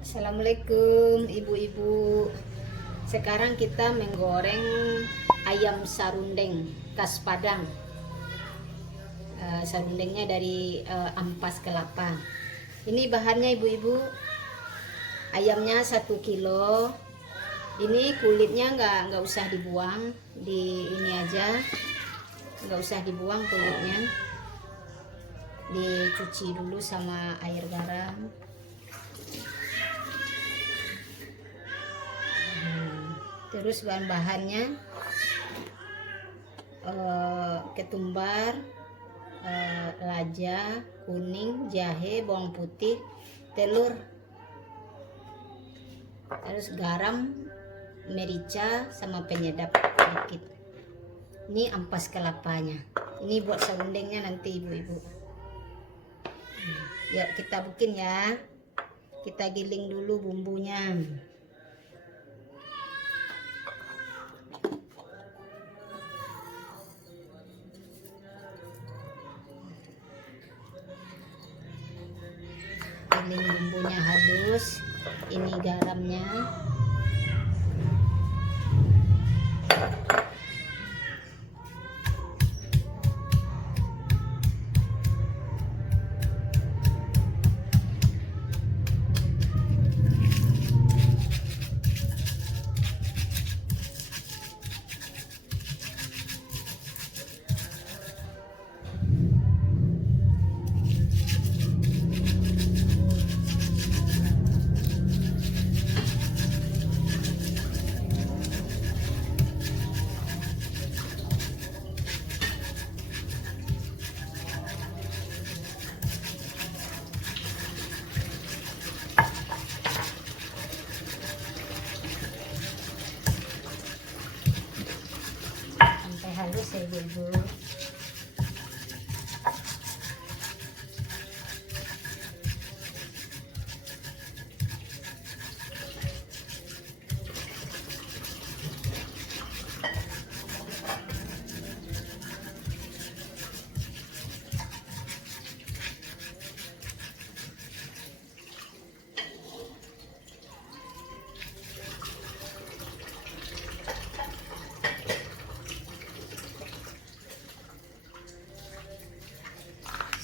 Assalamualaikum ibu-ibu. Sekarang kita menggoreng ayam sarundeng khas Padang. Sarundengnya dari ampas kelapa. Ini bahannya ibu-ibu. Ayamnya 1 kilo. Ini kulitnya nggak usah dibuang, di ini aja. Nggak usah dibuang kulitnya. Dicuci dulu sama air garam. Terus bahan-bahannya ketumbar, lada, kuning, jahe, bawang putih, telur, terus garam, merica, sama penyedap sedikit. Ini ampas kelapanya. Ini buat sarundengnya nanti ibu-ibu. Ya kita bikin ya. Kita giling dulu bumbunya. Giling bumbunya halus. Ini garamnya. Halus ya ibu-ibu.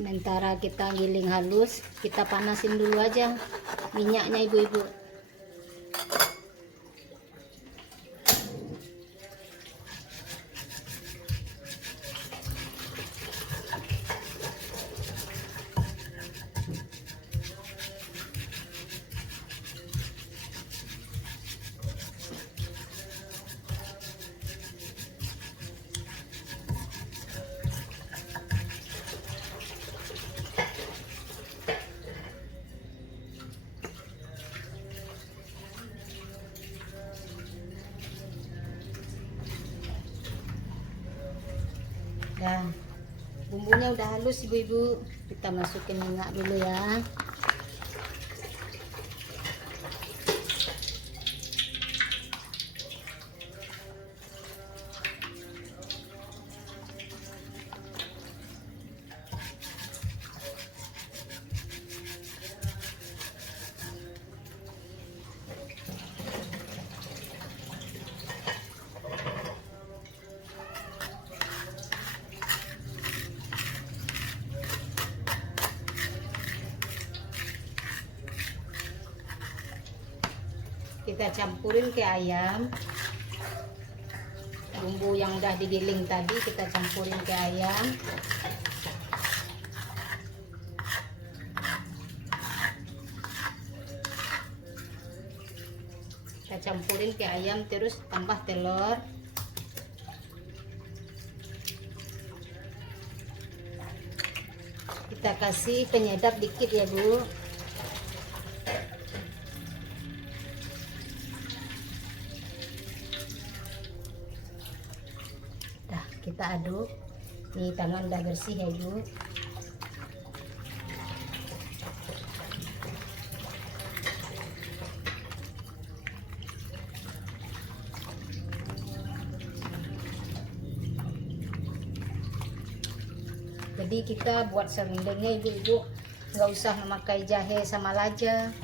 Sementara kita giling halus, kita panasin dulu aja minyaknya ibu-ibu. Dan bumbunya udah halus ibu-ibu, kita masukin minyak dulu ya. Kita campurin ke ayam. Bumbu yang udah digiling tadi kita campurin ke ayam. Kita campurin ke ayam, terus tambah telur. Kita kasih penyedap dikit ya Bu. Kita aduk. Nih tangan udah bersih ya ibu. Jadi kita buat sarundengnya ibu-ibu nggak usah memakai jahe sama lada.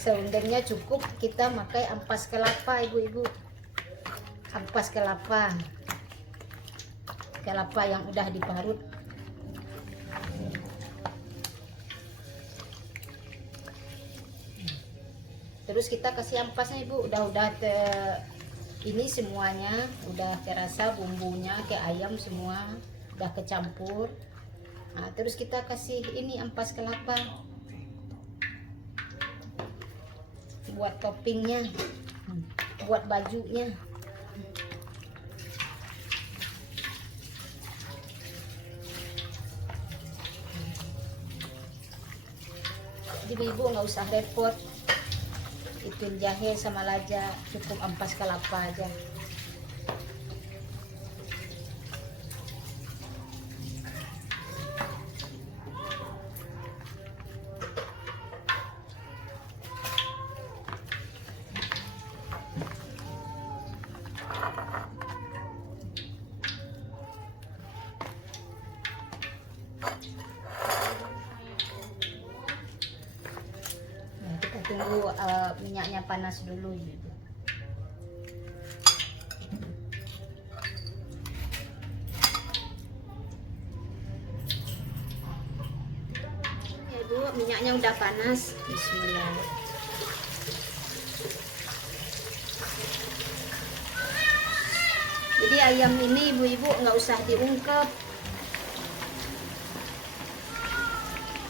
Serundengnya cukup, kita pakai ampas kelapa ibu-ibu. Ampas kelapa yang udah diparut. Terus kita kasih ampasnya ibu. Ini semuanya udah terasa, bumbunya ke ayam semua udah kecampur. Nah, terus kita kasih ini ampas kelapa buat toppingnya, buat bajunya. Jadi ibu nggak usah repot ituin jahe sama lada, cukup ampas kelapa aja. Tunggu minyaknya panas dulu gitu. Ya ibu, minyaknya udah panas. Bismillah. Jadi ayam ini ibu-ibu nggak usah diungkep,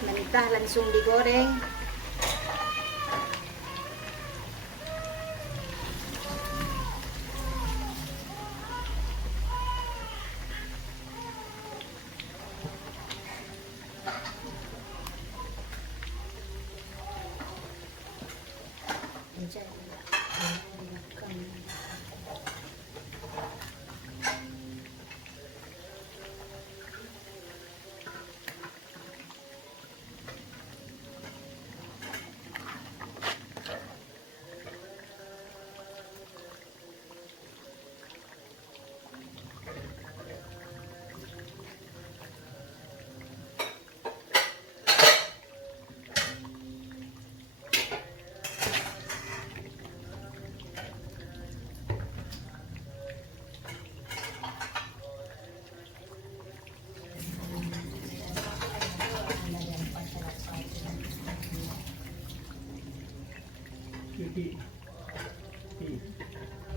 mentah langsung digoreng.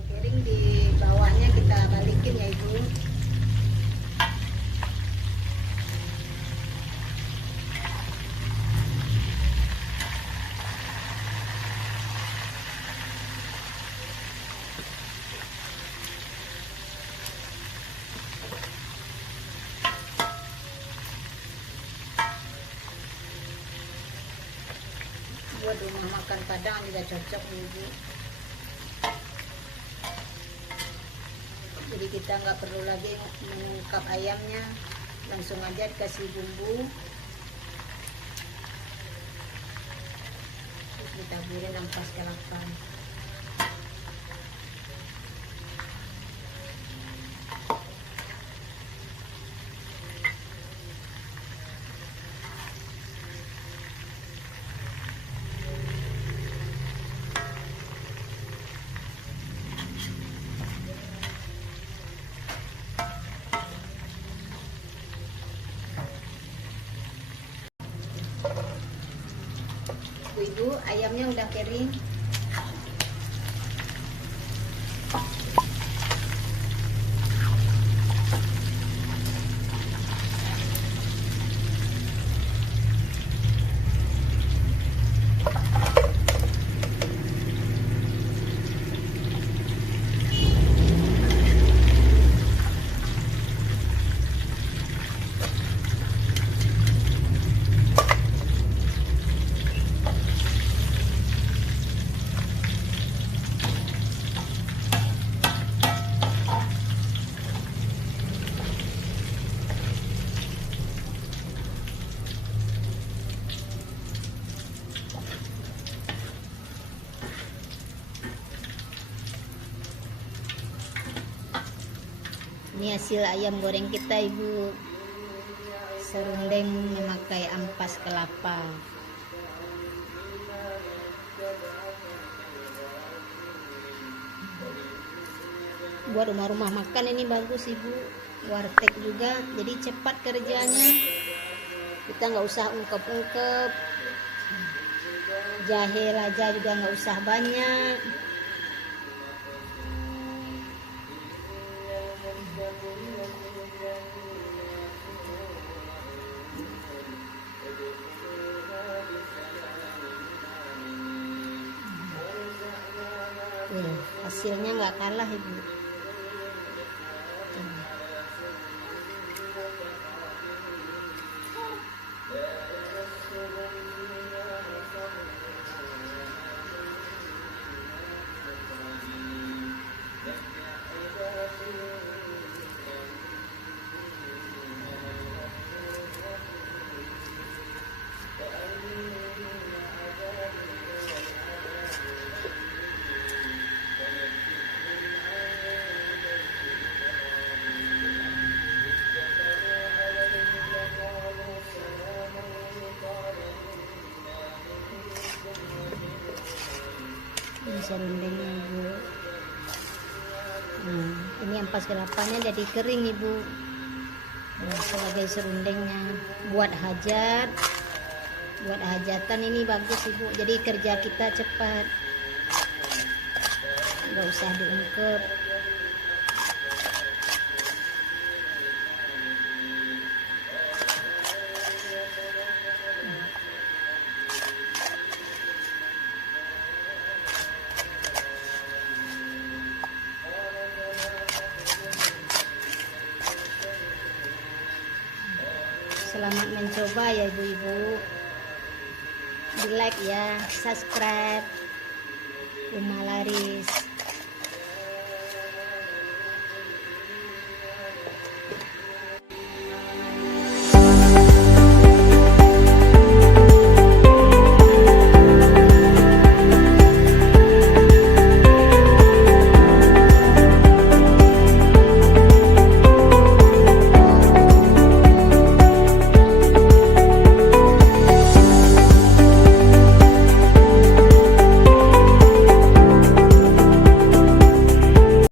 Piring di bawahnya kita balikin ya ibu. Buat rumah makan Padang juga cocok ibu. Jadi kita nggak perlu lagi mengungkap ayamnya, langsung aja dikasih bumbu, terus ditaburin ampas kelapa. Ibu, ayamnya udah kering. Ini hasil ayam goreng kita ibu. Serundeng memakai ampas kelapa. buat rumah-rumah makan ini bagus ibu, warteg juga, jadi cepat kerjanya, kita nggak usah ungkep-ungkep, jahe aja juga nggak usah banyak. Hasilnya nggak kalah ibu. Ini serundengnya ibu. Ini ampas kelapanya jadi kering ibu. Sebagai serundengnya buat hajat, buat hajatan ini bagus ibu, jadi kerja kita cepat, nggak usah diungkep. Selamat mencoba ya ibu-ibu, di like ya, subscribe Uma Laris.